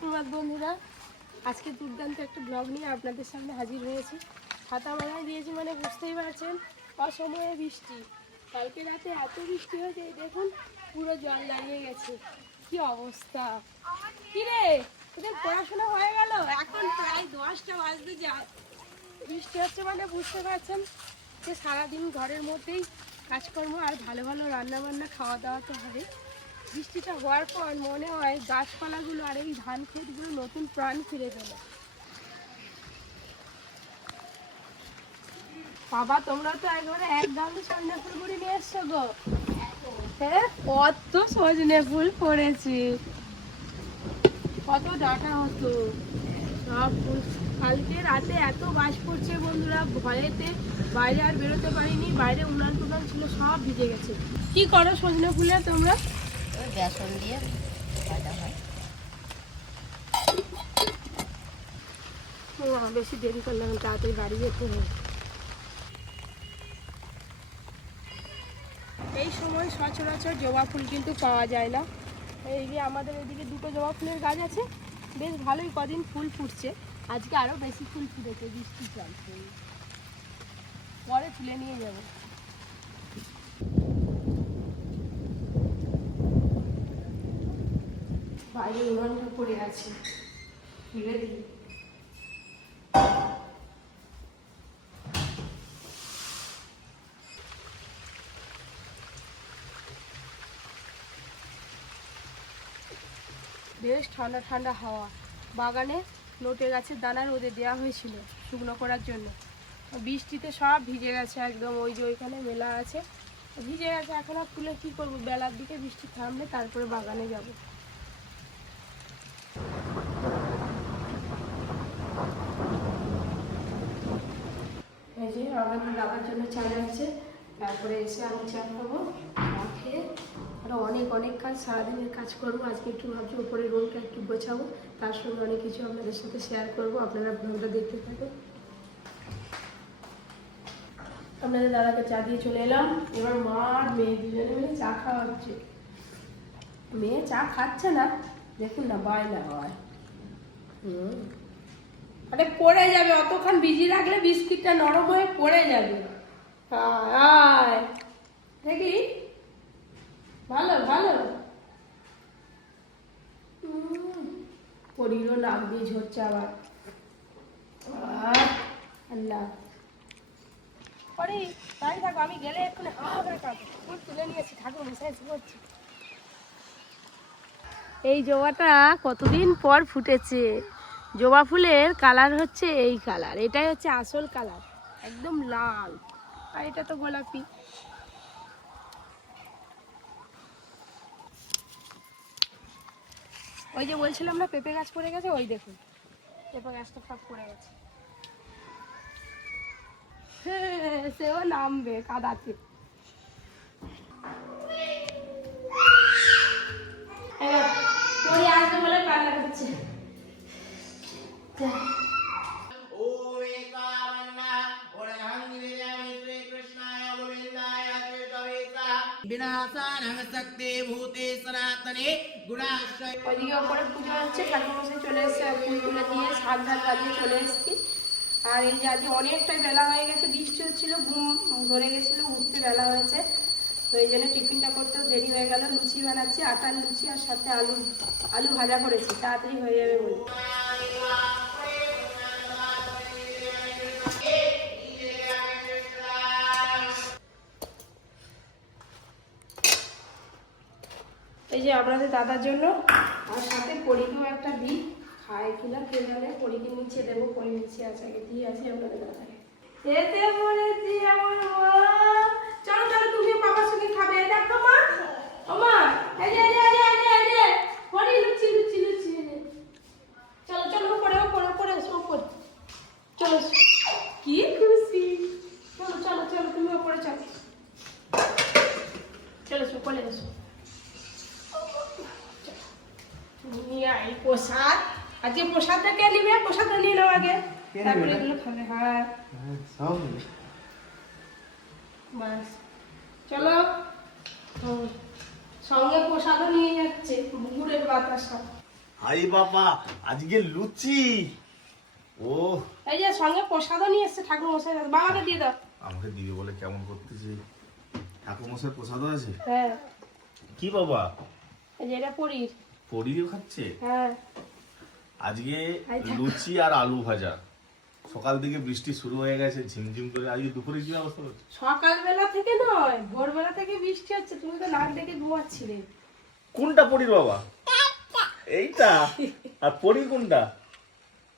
সুপ্রভাত বন্ধুরা, আজকে দুর্দান্ত একটা ব্লগ নিয়ে আপনাদের সামনে হাজির হয়েছি। ছাতা মাথায় দিয়েছি মানে বুঝতেই পারছেন, অসময়ে বৃষ্টি। কালকে রাতে এত বৃষ্টি হয়েছে, দেখুন পুরো জল দাঁড়িয়ে গেছে। কি অবস্থা! কি রে, তোদের পড়াশোনা হয়ে গেল? এখন প্রায় 10টা বাজতে যায়। বৃষ্টি হচ্ছে মানে বুঝতে পারছেন যে সারাদিন ঘরের মধ্যেই কাজকর্ম, আর ভালো ভালো রান্নাবান্না খাওয়া দাওয়া তো হবে। বৃষ্টিটা হওয়ার পর মনে হয় গাছপালাগুলো আর এই ধান ক্ষেতগুলো নতুন প্রাণ ফিরে পেল। বাবা, তোমরা তো একবারে এক গামলা সজনে ফুল করে নিয়ে এসছো গো। হ্যাঁ, কত সজনে ফুল পড়েছে, কত ডাটা হতো, সব ফুল। কালকে রাতে এত বাজ পড়ছে বন্ধুরা, ভয়েতে বাইরে আর বেরোতে পারিনি। বাইরে উনান টুনান ছিল, সব ভিজে গেছে। কি করো সজনে ফুলে তোমরা? বেসন দিয়ে ভাজা হয়। বেশি দেরি করলাম, তাড়াতাড়ি বাড়ি যেতে হবে। এই সময় সচরাচর জবা ফুল কিন্তু পাওয়া যায় না। এই যে আমাদের এদিকে দুটো জবা ফুলের গাছ আছে, বেশ ভালোই কদিন ফুল ফুটছে। আজকে আরও বেশি ফুল ফুটেছে, বৃষ্টি চলছে, পরে তুলে নিয়ে যাব। বাইরে উনানটা পড়ে আছে, তুলে দিই। বেশ ঠান্ডা ঠান্ডা হাওয়া। বাগানে লোটে গাছের দানা রোদে দেওয়া হয়েছিল শুকনো করার জন্য, বৃষ্টিতে সব ভিজে গেছে একদম। ওই যে ওইখানে মেলা আছে, ভিজে গেছে। এখন আর তুলে কী করবো? বেলার দিকে বৃষ্টি থামলে তারপরে বাগানে যাব। এই যে আমাদের দাদার জন্য চা যাচ্ছে, তারপরে এসে আমি চা খাবো। চা খেয়ে আরও অনেক অনেক কাজ, সারাদিনের কাজ করবো। আজকে একটু ভাবছি উপরে রুমটা একটু গোছাবো, তার সঙ্গে অনেক কিছু আপনাদের সাথে শেয়ার করবো। আপনারা ব্লগটা দেখতে থাকুন। আপনাদের দাদাকে চা দিয়ে চলে এলাম। এবার মা আর মেয়ে দুজনে মিলে চা খাওয়া হচ্ছে। মেয়ে চা খাচ্ছে না, দেখুন না, বায়না হয়। আরে পড়ে যাবে, অতক্ষণ ভিজি রাখলে বিস্কিটটা নরম হয়ে পড়ে যাবে। আয় দেখি, ভালো ভালো। পরিরও নাক দিয়ে ঝরছে আবার। আল্লাহ, পরে দাঁড়িয়ে থাকো, আমি গেলে এক্ষুনি ফুল তুলে নিয়েছি, ঠাকুর মশাই করছি। এই জবাটা কতদিন পর ফুটেছে। জবা ফুলের কালার হচ্ছে এই কালার, এটাই হচ্ছে আসল কালার, একদম লাল। আর এটা তো গোলাপি। ওই যে বলছিলাম না পেঁপে গাছ পড়ে গেছে, ওই দেখুন পেঁপে গাছটা সব পড়ে গেছে। সেও নামবে কাদাতে। আসবে বলে কান্না করছে। ওইদিকে ওপরে পুজো হচ্ছে, ঠাকুর মশাই চলে এসছে, ফুল তুলে দিয়ে শাক ঢাক বাজিয়ে চলে এসেছি। আর এই যে আজ অনেকটাই বেলা হয়ে গেছে, বৃষ্টি হচ্ছিল, ঘুম ধরে গেছিলো, উঠতে বেলা হয়েছে। তো এই জন্য টিফিনটা করতেও দেরি হয়ে গেল। লুচি বানাচ্ছি, আটার লুচি, আর সাথে আলু ভাজা করেছি, তাড়াতাড়ি হয়ে যাবে বলে। এই যে আপনাদের দাদার জন্য, আর সাথে পরীকেও একটা দিই, খায় কিনা কে জানে। পরীকে নিচে দেবো, পরী নিচে আছে, আগে দিয়ে আছে আপনাদের দাদাকে। এতে পড়েছি আমার মা। চলো চলো, তুমি পাপার সঙ্গে খাবে। দেখো মা, ও মা, এই যে পরী, লুচি লুচি লুচি। চলো চলো, উপরে উপরে উপরে এসো, উপরে চলো। কি খুশি! চলো চলো চলো, তুমি উপরে চলো, চলো উপরে এসো। প্রসাদ, আজকে প্রসাদটা কে নিবে? প্রসাদটা নিয়ে নাও আগে, তারপরে এগুলো খাবে। হ্যাঁ বাস, চলো। সঙ্গে প্রসাদও নিয়ে যাচ্ছে, গুড়ের বাতাসা। হাই বাবা, আজকে লুচি। ও এই যে সঙ্গে প্রসাদও নিয়ে এসছে ঠাকুর মশাই, বাবাকে দিয়ে দাও। আমাকে দিদি বলে কেমন করতেছে। ঠাকুর মশাই প্রসাদও আছে। হ্যাঁ কি বাবা? এই যে এটা পরীর। পরিও খাচ্ছে হ্যাঁ আজকে আচ্ছা। লুচি আর আলু ভাজা। সকাল থেকে বৃষ্টি শুরু হয়ে গেছে ঝিমঝিম করে। আজকে দুপুরে কি অবস্থা হচ্ছে? সকালবেলা থেকে নয়, ভোরবেলা থেকে বৃষ্টি হচ্ছে, তুমি তো নাক ডেকে ঘুমাচ্ছিলে। কোনটা পরির বাবা? এইটা। আর পরি কোনটা?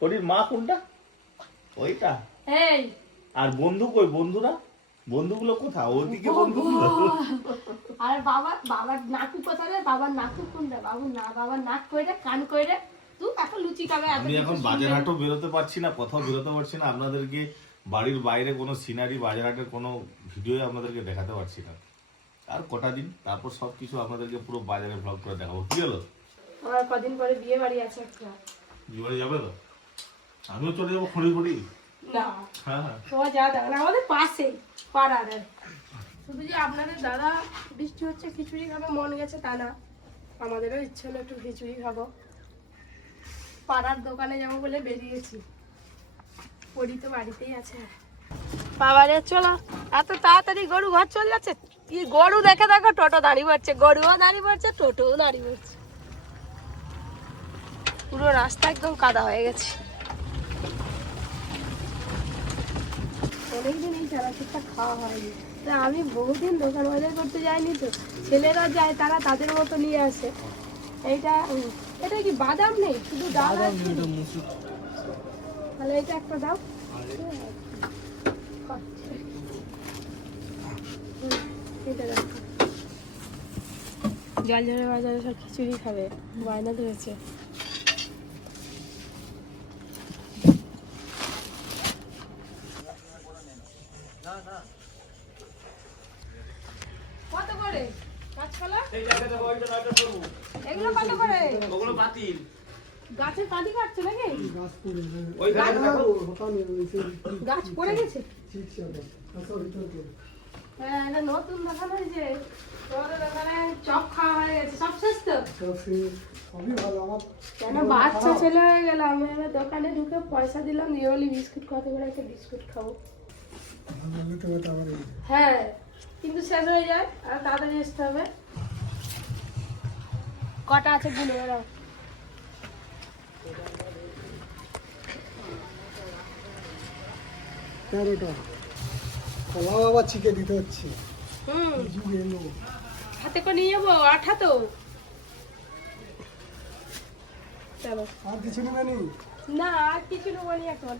পরির মা কোনটা? ওইটা। এই আর বন্ধু কই? বন্ধুরা, বন্ধুগুলো কোথায়? ওদিকে বন্ধুগুলো। আর বাবার নাকু কোথায় রে? বাবার নাকু কোনটা? বাবার নাক কইরে, কান কইরে। তুই এখন লুচি খাবে। আমি এখন বাজারহাটও বেরোতে পারছি না, কোথাও বেরোতে পারছি না। আপনাদেরকে বাড়ির বাইরে কোনো সিনারি, বাজারহাটের কোনো ভিডিও আপনাদেরকে দেখাতে পারছি না। আর কটা দিন, তারপর সবকিছু আপনাদেরকে পুরো বাজারে ব্লগ করে দেখাবো। কি হলো? আমার কদিন পরে বিয়ে বাড়ি আছে একটা। জীবনে যাবে তো? আমিও চলে যাবো খড়ি খড়ি। না হ্যাঁ হ্যাঁ। তোমার যা দেখ না, আমাদের পাশেই পাড়ার। শুধু যে আপনাদের দাদা বৃষ্টি হচ্ছে খিচুড়ি খাবে মন গেছে তা না, আমাদেরও ইচ্ছে হলো একটু খিচুড়ি খাবো। পাড়ার দোকানে যাবো বলে বেরিয়েছি, পরি তো বাড়িতেই আছে। বাবারে চলো, এত তাড়াতাড়ি গরু ঘর চলে যাচ্ছে। কি গরু দেখে দেখো, টোটো দাঁড়িয়ে পড়ছে, গরুও দাঁড়িয়ে পড়ছে, টোটোও দাঁড়িয়ে পড়ছে। পুরো রাস্তা একদম কাদা হয়ে গেছে। অনেকদিন এই চানাচুরটা খাওয়া হয়নি। তা আমি বহুদিন দোকান বাজার করতে যাইনি তো, ছেলেরা যায়, তারা তাদের মতো নিয়ে আসে। এইটা এটা কি বাদাম নেই, শুধু ডাল আছে? তাহলে এটা একটা দাও। এটা দাও। জল ঝরে বাজারে সব খিচুড়ি খাবে, বায়না ধরেছে। কত করে গাছপালা? এগুলো কত করে? ওগুলো বাতিল। গাছের কাঁদি কাটছে নাকি? ওই গাছ দেখো। গাছ পড়ে গেছে। হ্যাঁ, এটা নতুন দোকান হয়েছে। তোমাদের দোকানে চপ খাওয়া হয়ে গেছে, সব শেষ তো? কেন বাচ্চা ছেলে হয়ে গেল, আমি এবার দোকানে ঢুকে পয়সা দিলাম, দিয়ে বলি বিস্কুট কত করে একটা বিস্কুট খাবো। হ্যাঁ, কিন্তু শেষ হয়ে যায়, আর তাড়াতাড়ি আসতে হবে। কটা আছে গুলো ওরা? কলা আবার ছিকে দিতে হচ্ছে। হাতে করে নিয়ে যাবো, আঠা তো। চলো, আর কিছু নেবে নি? না আর কিছু নেবো নি এখন।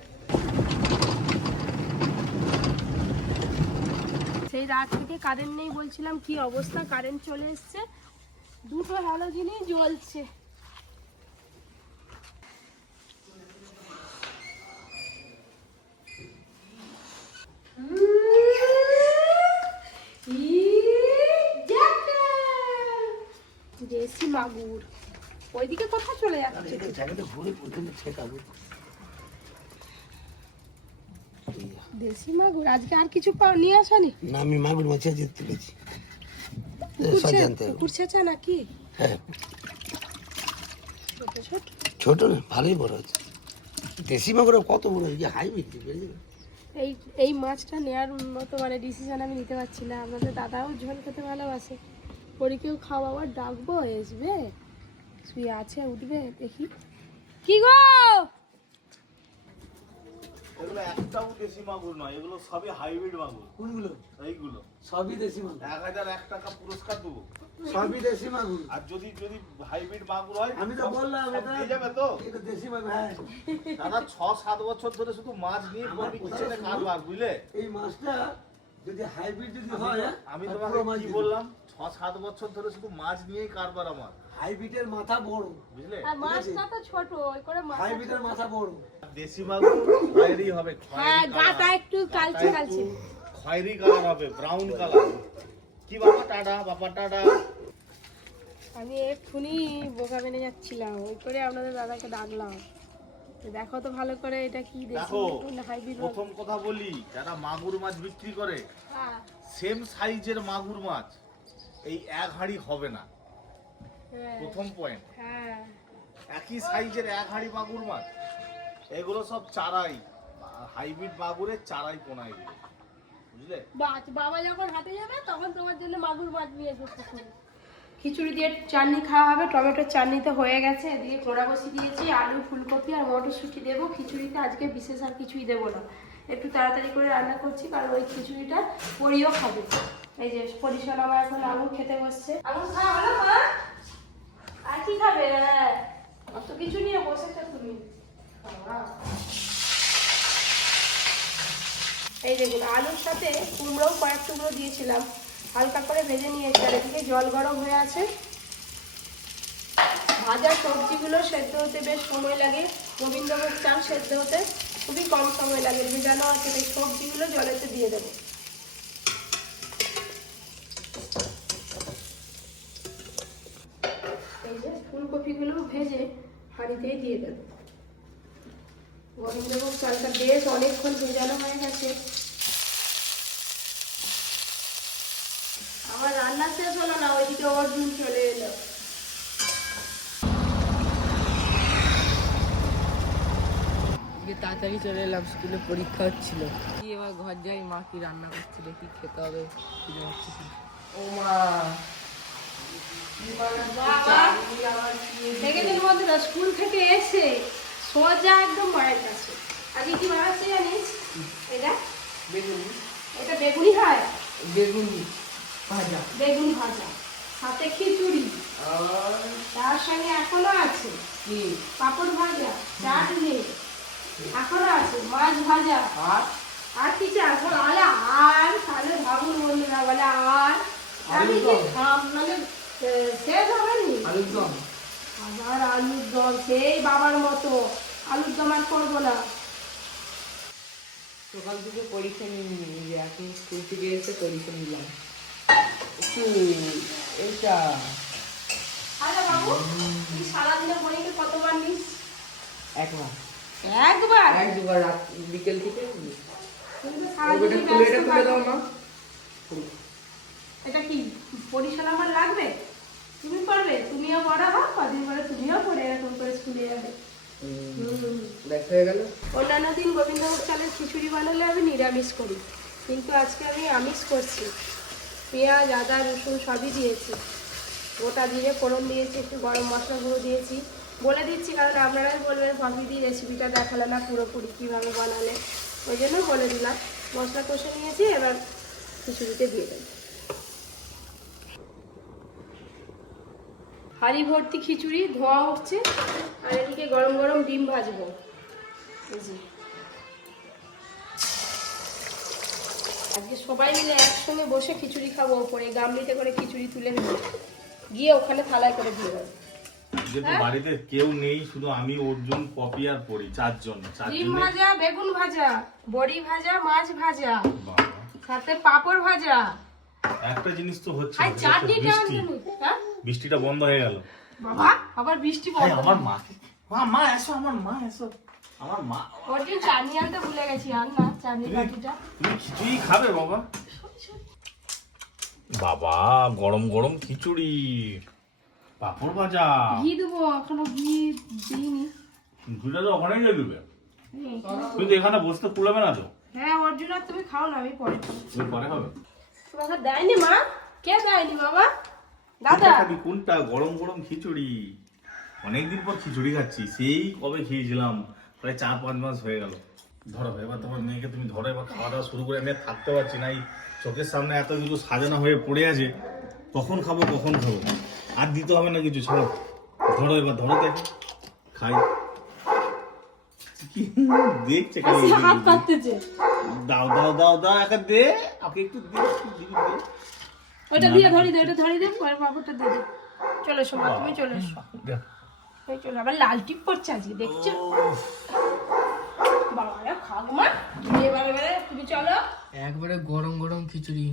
সেই রাত থেকে কারেন্ট নেই বলছিলাম, কি অবস্থা, কারেন্ট চলে এসছে, দুটো হ্যালোজিনই জ্বলছে। দেশি মাগুর ওইদিকে কোথায় চলে যাচ্ছে? দেশি মাগুর আজকে আর কিছু নিয়ে আসেনি? না, আমি মাগুর মাছ আজকে তুলেছি। পুকুর ছেঁচা নাকি? হ্যাঁ, ছোট ছোট। ছোট না, ভালোই বড় আছে। দেশি মাগুর কত বড়, এই যে হাইব্রিড। এই মাছটা নেওয়ার মতো মানে ডিসিশন আমি নিতে পারছি না। আমাদের দাদাও ঝোল খেতে ভালোবাসে, পরীকেও খাওয়াবার ডাকবো, আসবে, শুয়ে আছে, উঠবে, দেখি। কি গো, এগুলো একটাও দেশি মাগুর নয়, এগুলো সবই হাইব্রিড মাগুর। কোনগুলো? এইগুলো সবই দেশি মাগুর। 1001 টাকা পুরস্কার দেবো। সবই দেশি মাগুর। আর যদি যদি হাইব্রিড মাগুর হয়, আমি তো বললাম সব এটা দিয়ে যাবে তো। এটা দেশি মাগুর। হ্যাঁ, দাদা 6-7 বছর ধরে শুধু মাছ নিয়ে করবি কিচেনে কারবার, বুঝলে? এই মাছটা যদি হাইব্রিড যদি হয়, আমি আর তোমাকে পুরো মাছ কি দিবো। বললাম, 6-7 বছর ধরে শুধু মাছ নিয়েই কারবার আমার, হাইব্রিডের মাথা বড়, বুঝলে? আর মাছটা তো ছোট, ওই করে মাছ। হাইব্রিডের মাথা বড়। দেশি মাগুর খয়েরি হবে, হ্যাঁ, খয়েরি গাটা কালার। একটু কালচে কালচে। খয়েরি কালার হবে, ব্রাউন কালার। কি বাবা টাটা, বাবা টাটা। আমি এক্ষুনি বোকা মেনে যাচ্ছিলাম, ওই করে আপনাদের দাদাকে ডাকলাম। দেখো তো ভালো করে এটা কি দেশি দেখো, না হাইব্রিড। প্রথম কথা বলি, যারা মাগুর মাছ বিক্রি করে হ্যাঁ সেম সাইজের মাগুর মাছ এই এক হাঁড়ি হবে না, হ্যাঁ প্রথম পয়েন্ট। হ্যাঁ, একই সাইজের এক হাঁড়ি মাগুর মাছ, এগুলো সব চারাই, হাইব্রিড মাগুরের চারাই পোনা এগুলো, বুঝলে? বাবা যখন হাটে যাবে তখন তোমার জন্য মাগুর মাছ নিয়ে এসেছে। খিচুড়ি দিয়ে চাটনি খাওয়া হবে, টমেটোর চাটনি তো হয়ে গেছে, এদিকে কোড়া বসি দিয়েছি, আলু ফুলকপি আর মটরশুঁটি দেবো। খিচুড়িতে আজকে বিশেষ আর কিছুই দেবো না, একটু তাড়াতাড়ি করে রান্না করছি কারণ ওই খিচুড়িটা পরিও খাবে। এই যে পরিশোন আমার এখন আঙুর খেতে বসছে। আঙুর খাওয়া হলো মা? আর কি খাবে? হ্যাঁ অত কিছু নিয়ে বসেছো তুমি। এই দেখুন আলুর সাথে কুমড়োও কয়েক টুকরো দিয়েছিলাম, হালকা করে ভেজে নিয়েছি। আর এদিকে জল গরম হয়ে আছে। ভাজা সবজিগুলো সেদ্ধ হতে বেশ সময় লাগে, গোবিন্দভোগ চাল সেদ্ধ হতে খুবই কম সময় লাগে, ভেজানো আছে তাই সবজিগুলো জলেতে দিয়ে দেবো। এই যে ফুলকপিগুলো ভেজে হাঁড়িতেই দিয়ে দেবো। গোবিন্দভোগ চালটা বেশ অনেকক্ষণ ভেজানো হয়ে গেছে। আমার রান্না শেষ হলো না, ওইদিকে অর্জুন চলে এলো। তাড়াতাড়ি চলে এলাম, স্কুলে পরীক্ষা হচ্ছিল। কি এবার ঘর যাই, মা কি রান্না করছিল, কি খেতে হবে খিদে পাচ্ছি। ও মা দেখেছেন বন্ধুরা, স্কুল থেকে এসে সোজা একদম মায়ের কাছে। আজকে কি বানাচ্ছে জানিস? এটা বেগুনি, এটা বেগুনি হয়, বেগুনি ভাজা, বেগুন ভাজা সাথে খিচুড়ি, আর তার সঙ্গে এখনো আছে কি পাপড় ভাজা, চাটনি, এখনো আছে মাছ ভাজা। আর আর কি চাই এখন? আলে আর তাহলে ভাবুন বন্ধুরা, বলে আর আমি কি খাম, মানে শেষ হবে নি। আলুর দম, আবার আলুর দম, সেই বাবার মতো আলুর দম আর করবো না। সকাল থেকে পরীক্ষা নিয়ে এখন স্কুল থেকে এসে পরীক্ষা নিলাম। এটা আরে বাবু, তুই সারাদিনে পরীক্ষা কতবার নিস? একবার একবার? এক দুবার রাত বিকেল থেকে নিই। কিন্তু ওটা সারাদিনে খুলে এটা ব্যস্ত খুলে দাও থাকো। মা। এটা কি পরিশোনা আমার লাগবে? তুমি পড়বে, তুমিও বড় হও, কদিন পরে তুমিও পড়ে এরকম করে স্কুলে যাবে। দেখ হয়ে গেল। অন্যান্য দিন গোবিন্দভোগ চালের খিচুড়ি বানালে আমি নিরামিষ করি, কিন্তু আজকে আমি আমিষ করছি। পেঁয়াজ আদা রসুন সবই দিয়েছি, গোটা জিরে ফোড়ন দিয়েছি, একটু গরম মশলা গুঁড়ো দিয়েছি। বলে দিচ্ছি কারণ আপনারাই বলবেন ভাবিদি রেসিপিটা দেখালে না পুরোপুরি কীভাবে বানালে, ওই জন্য বলে দিলাম। মশলা কষে নিয়েছি, এবার খিচুড়িতে দিয়ে দেবো। হাঁড়ি ভর্তি খিচুড়ি ধোয়া উঠছে, আর এদিকে গরম গরম ডিম ভাজবো। এই যে আজকে সবাই মিলে একসঙ্গে বসে খিচুড়ি খাবো, ওপরে গামলিতে করে খিচুড়ি তুলে নেবো, গিয়ে ওখানে থালায় করে দিয়ে দেবো। যেহেতু বাড়িতে কেউ নেই, শুধু আমি, অর্জুন, পপি আর পড়ি, চারজন। ডিম ভাজা, বেগুন ভাজা, বড়ি ভাজা, মাছ ভাজা, বাবা, সাথে পাঁপড় ভাজা। একটা জিনিস তো হচ্ছে আর না, চাটনিটা বৃষ্টি। হ্যাঁ বৃষ্টিটা বন্ধ হয়ে গেল। বাবা, আবার বৃষ্টি ভাই, পড়ে। আমার মাকে, মা এসো, আমার মা এসো, আমার মা। ওরদিন চাটনি আনতে ভুলে গেছি, আর না চাটনি বাটিটা। তুমি খিচুড়ি খাবে বাবা? বাবা, গরম গরম খিচুড়ি, পাঁপড় ভাজা। ঘি দেবো, এখনো ঘি দিইনি। ঘিটা তো ওখানেই দিয়ে দেবে, কিন্তু এখানে বসতে কুলাবে না তো। হ্যাঁ অর্জুন, আর তুমি খাও না, আমি পরে খাবো। তুমি পরে খাবে। তোমাকে দেয়নি মা? কে দেয়নি বাবা? দাদা। কোনটা খাবি, কোনটা? গরম গরম খিচুড়ি। অনেকদিন পর খিচুড়ি খাচ্ছি, সেই কবে খেয়েছিলাম, প্রায় 4-5 মাস হয়ে গেল। ধরো এবার তোমার মেয়েকে তুমি ধরো, এবার খাওয়া দাওয়া শুরু করে। আমি আর থাকতে পারছি না, এই চোখের সামনে এত কিছু সাজানো হয়ে পড়ে আছে, কখন খাবো কখন খাবো। আর দিতে হবে না কিছু, ছাড়ো। ধরো এবার, ধরো দেখো খাই। কি দেখছে খালি, আসি হাত কাটতেছে। দাও দাও দাও দাও, একা দে, ওকে একটু দে, একটু দিবি দে। ওটা দিয়ে ধরি দে, ওটা ধরি দে, পরে বাবুটা দিয়ে দে। চলে এসো মা, তুমি চলে এসো। দে। এই চলো, আবার লাল টিপ পড়ছে আজকে, দেখছো? বাবারা খাক মা, তুমি এবারে তুমি চলো। একবারে গরম গরম খিচুড়ি,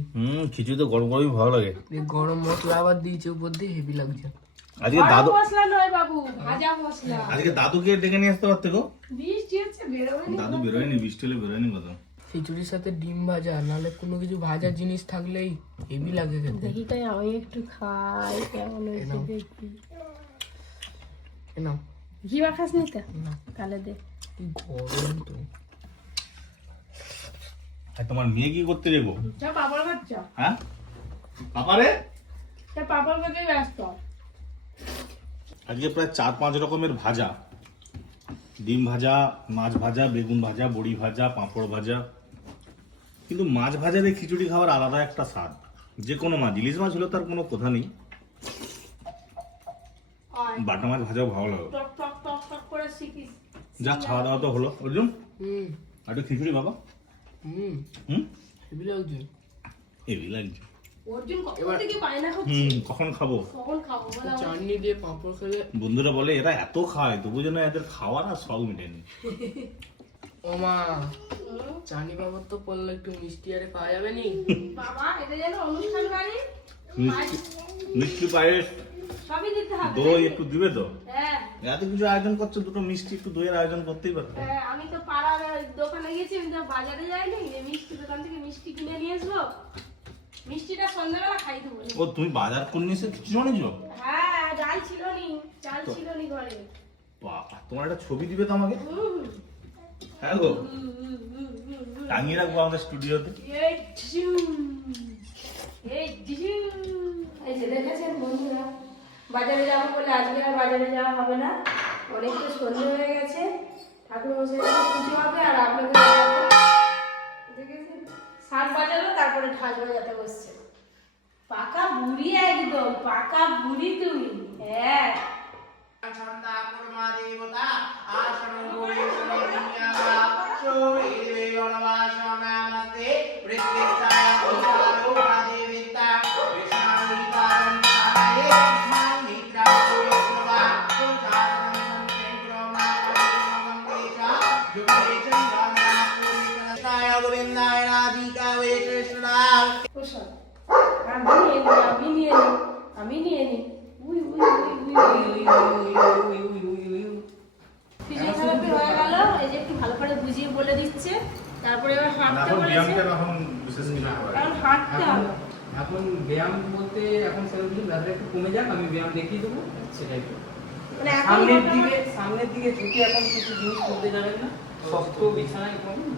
খিচুড়ি তো গরম গরমই ভালো লাগে। এই গরম মশলা আবার দিয়েছে উপর দিয়ে, হেভি লাগছে। আজকে গরম দাদু, মশলা নয় বাবু, ভাজা মশলা। আজকে দাদুকে ডেকে নিয়ে আসতে পারতে গো। বৃষ্টি হচ্ছে, বেরোয়নি। দাদু বেরোয়নি, বৃষ্টি হলে বেরোয়নি কত। খিচুড়ির সাথে ডিম ভাজা, নাহলে কোনো কিছু ভাজা জিনিস থাকলেই হেভি লাগে খেতে। দেখি তাই আমি একটু খাই, কেমন হয়েছে দেখি। নাও ঘি বা খাস নি তো না তাহলে দে। কি গরম তো। আর তোমার মেয়ে কি করতে যাবো? যা পাপড় খাচ্ছ, হ্যাঁ পাপারে যা পাপড় খেতে ব্যস্ত। আজকে প্রায় 4-5 রকমের ভাজা, ডিম ভাজা, মাছ ভাজা, বেগুন ভাজা, বড়ি ভাজা, পাঁপড় ভাজা। কিন্তু মাছ ভাজা দিয়ে খিচুড়ি খাওয়ার আলাদা একটা স্বাদ। যে কোনো মাছ, ইলিশ মাছ হলে তার কোনো কথা নেই, বাটা মাছ ভাজাও ভালো লাগে। টক টক টক টক করে শিখিস। যা খাওয়া দাওয়া তো হলো অর্জুন, হুম আর একটু খিচুড়ি বাবা। হুম হুম হেভি লাগছে। হেভি লাগছে। অর্জুন কখন থেকে বায়না করছে, কখন খাবো? কখন খাবো বলা? চাটনি দিয়ে পাঁপড় খেলে। বন্ধুরা বলে এরা এত খায় তবু যেন এদের খাওয়ার আর শখ মেটেনি। ও মা, চাটনি পাঁপড় তো পড়লে একটু মিষ্টি আরে পাওয়া যাবে নি? বাবা এটা যেন অনুষ্ঠান বাড়ি, মিষ্টি পায়েস, সবই দিতে হবে। দই একটু দিবে তো? হ্যাঁ এত কিছু আয়োজন করছো, দুটো মিষ্টি একটু দইয়ের আয়োজন করতেই পারতো। হ্যাঁ, আমি তো পাড়ার দোকানে গেছি, আমি তো বাজারে যাইনি, এই মিষ্টি দোকান থেকে মিষ্টি কিনে নিয়ে আসবো, মিষ্টিটা সন্ধ্যাবেলা খাই দেবো। ও তুমি বাজার করে নিয়েছো, কিছু জানিছো? হ্যাঁ ডাল ছিল নি, চাল ছিল নি ঘরে। বাবা, তোমার একটা ছবি দিবে তো আমাকে? হুম, হ্যাঁ গো, টাঙিয়ে রাখবো আমাদের স্টুডিওতে। এই ঝিঝুম, এই ঝিঝুম। এই যে দেখেছেন বন্ধুরা, বাজারে যাবো বলে আজকে আর বাজারে যাওয়া হবে না, অনেকটা সন্ধে হয়ে গেছে, ঠাকুর মশাই পুজো হবে আর আপনাদের দেখেছেন 7 বাজালো, তারপরে ঢাক বাজাতে বসছে। পাকা বুড়ি, একদম পাকা বুড়ি তুমি। হ্যাঁ ছন্দা কুর্মা দেবতা আসন গৌরীশন বিজ্ঞানা চৌরি দেবনবাসনামস্তে বৃত্তিস্তায় পুষ্পালোকা দেবিতা কৃষ্ণানিতারণ সায়ে মানিত্রা পুষ্পবা সুজাতন সংকেন্দ্রমা কর্মগঙ্গেশা জুগে চন্দনা পুরিতায় গোবিন্দায় রাধিকা বে কৃষ্ণা। কুশল, আমি নিয়ে নি, আমি নিয়ে নি। We we we we physio therapy হয়ে গেল, এই যে একটু ভালো করে বুঝিয়ে বলে দিচ্ছে, তারপরে এবার হাঁটতে বলেছে, এখন বিশেষ কিছু কারণ হাঁটতে হবে। এখন ব্যায়াম বলতে এখন সেরকম কিছু ব্যাপারটা একটু কমে যাক, আমি ব্যায়াম দেখিয়ে দেবো সেটাই তো। মানে এখন সামনের দিকে ঝুঁকে এখন কিছু জিনিস করতে যাবেন না, শক্ত বিছানায় করুন।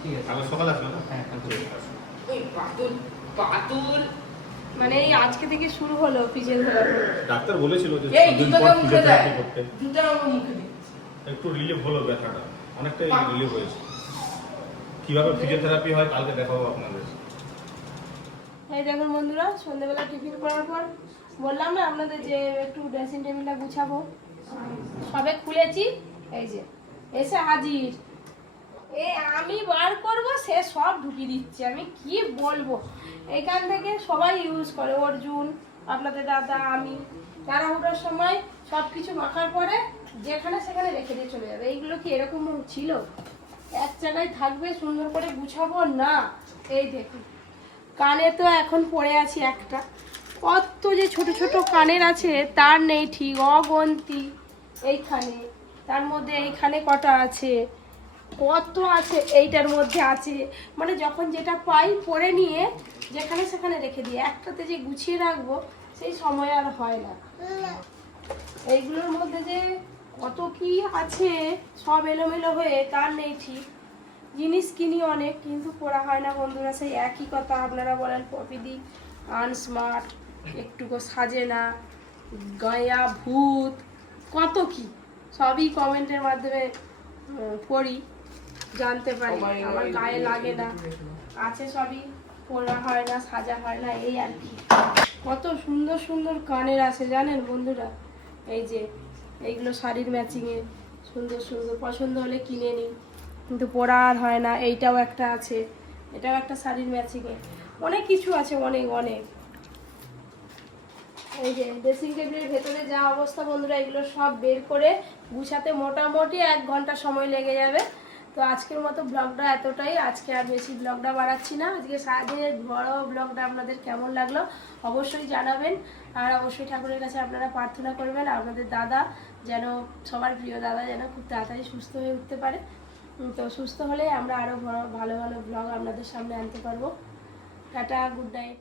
ঠিক আছে, কাল সকালে আসবে না? হ্যাঁ কাল চলে আসুন। ওই পাতুল পাতুল মানে এই আজকে থেকে শুরু হলো ফিজিও থেরাপি। ডাক্তার বলেছিল যে এই 6 দিন জুতোটা পর মুখে ফিজিওথেরাপি দেয়, করতে। জুতা আমার মুখে দিচ্ছে। একটু রিলিফ হলো ব্যথাটা, অনেকটাই রিলিফ হয়েছে। কিভাবে ফিজিওথেরাপি হয় কালকে দেখাবো আপনাদের। এই দেখুন বন্ধুরা, সন্ধ্যাবেলা টিফিন করার পর বললাম না আপনাদের যে একটু ড্রেসিং টেবিলটা গুছাবো, সবে খুলেছি, এই যে এসে হাজির। এই আমি বার করব, সে সব ঢুকিয়ে দিচ্ছে, আমি কি বলবো। এখান থেকে সবাই ইউজ করে, অর্জুন, আপনাদের দাদা, আমি। তাড়াহুড়োর সময় সব কিছু মাখার পরে যেখানে সেখানে রেখে দিয়ে চলে যাবে। এইগুলো কি এরকম ছিল? এক জায়গায় থাকবে, সুন্দর করে গুছাবো না। এই দেখুন, কানে তো এখন পড়ে আছি একটা, কত যে ছোট ছোট কানের আছে তার নেই ঠিক, অগন্তি। এইখানে, তার মধ্যে এইখানে কটা আছে, কত আছে, এইটার মধ্যে আছে। মানে যখন যেটা পাই পরে নিয়ে যেখানে সেখানে রেখে দিই, একটাতে যে গুছিয়ে রাখবো সেই সময় আর হয় না। এইগুলোর মধ্যে যে কত কি আছে সব এলোমেলো হয়ে, তার নেই ঠিক। জিনিস কিনি অনেক, কিন্তু পড়া হয় না বন্ধুরা, সেই একই কথা। আপনারা বলেন পপিদি আনস্মার্ট, একটুকু সাজে না, গায়া ভূত, কত কি সবই কমেন্টের মাধ্যমে পড়ি, জানতে পারি। আমার গায়ে লাগে না, আছে সবই, পড়া হয় না, সাজা হয় না, এই আর কি। কত সুন্দর সুন্দর কানের আছে জানেন বন্ধুরা, এই যে এইগুলো শাড়ির ম্যাচিংয়ে সুন্দর সুন্দর, পছন্দ হলে কিনে নিই, কিন্তু পড়া আর হয় না। এইটাও একটা আছে, এটাও একটা শাড়ির ম্যাচিংয়ে, অনেক কিছু আছে, অনেক অনেক। এই যে ড্রেসিং টেবিলের ভেতরে যা অবস্থা বন্ধুরা, এগুলো সব বের করে গুছাতে মোটামুটি 1 ঘন্টা সময় লেগে যাবে। তো আজকের মতো ব্লগটা এতটাই, আজকে আর বেশি ব্লগটা বাড়াচ্ছি না। আজকে সারাদিনের বড় ব্লগটা আপনাদের কেমন লাগলো অবশ্যই জানাবেন, আর অবশ্যই ঠাকুরের কাছে আপনারা প্রার্থনা করবেন আপনাদের দাদা যেন, সবার প্রিয় দাদা যেন খুব তাড়াতাড়ি সুস্থ হয়ে উঠতে পারে। তো সুস্থ হলে আমরা আরও ভালো ভালো ব্লগ আপনাদের সামনে আনতে পারবো। Tata, good night.